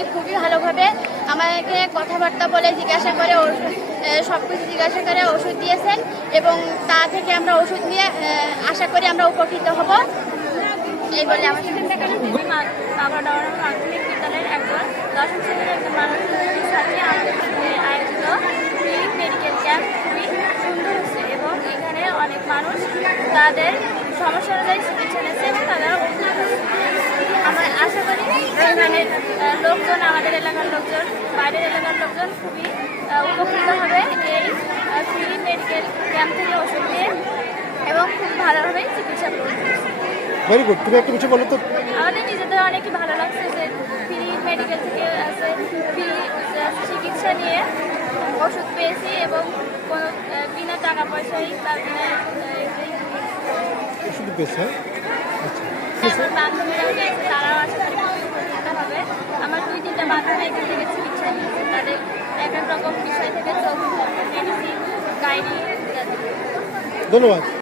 উনি খুবই ভালোভাবে আমাকে কথাবার্তা বলে জিজ্ঞাসা করে সব কিছু জিজ্ঞাসা করে ওষুধ দিয়েছেন এবং তা থেকে আমরা ওষুধ নিয়ে আশা করি আমরা উপকৃত হব এই বলে আমার বাবাডাওয়ার মাধ্যমিক বিদ্যালয়ের একজন দশম শ্রেণীর একজন মানুষ সাথে আমাদের আয়োজিত ফ্রি মেডিকেল ক্যাম্প খুবই সুন্দর হচ্ছে এবং এখানে অনেক মানুষ তাদের সমস্যা অনুযায়ী চিকিৎসা নিচ্ছে এবং তারা আমরা আশা করি এখানে লোকজন আমাদের এলাকার লোকজন বাইরের এলাকার লোকজন খুবই উপকৃত হবে এই ফ্রি মেডিকেল ক্যাম্প থেকে ওষুধ নিয়ে এবং খুব ভালোভাবে চিকিৎসা করবে। Very good. তুমি একটা বিষয় বলো তো। আমাদের নিজেদের অনেকই ভালো লাগছে যে ফ্রি মেডিকেল থেকে আছে ফ্রি চিকিৎসা নিয়ে ওষুধ পেয়েছি এবং কোনো বিনা টাকা পয়সায় তার ওষুধ পেয়েছে। আমার বান্ধবীরাও গিয়েছে, তারাও আশা করি উপকৃত হবে। আমার 2-3টা বান্ধবী এখান থেকে চিকিৎসা নিয়েছে, তাদের এক এক রকম বিষয় থেকে চোখ, মেডিসিন, গাইনি ইত্যাদি। ধন্যবাদ।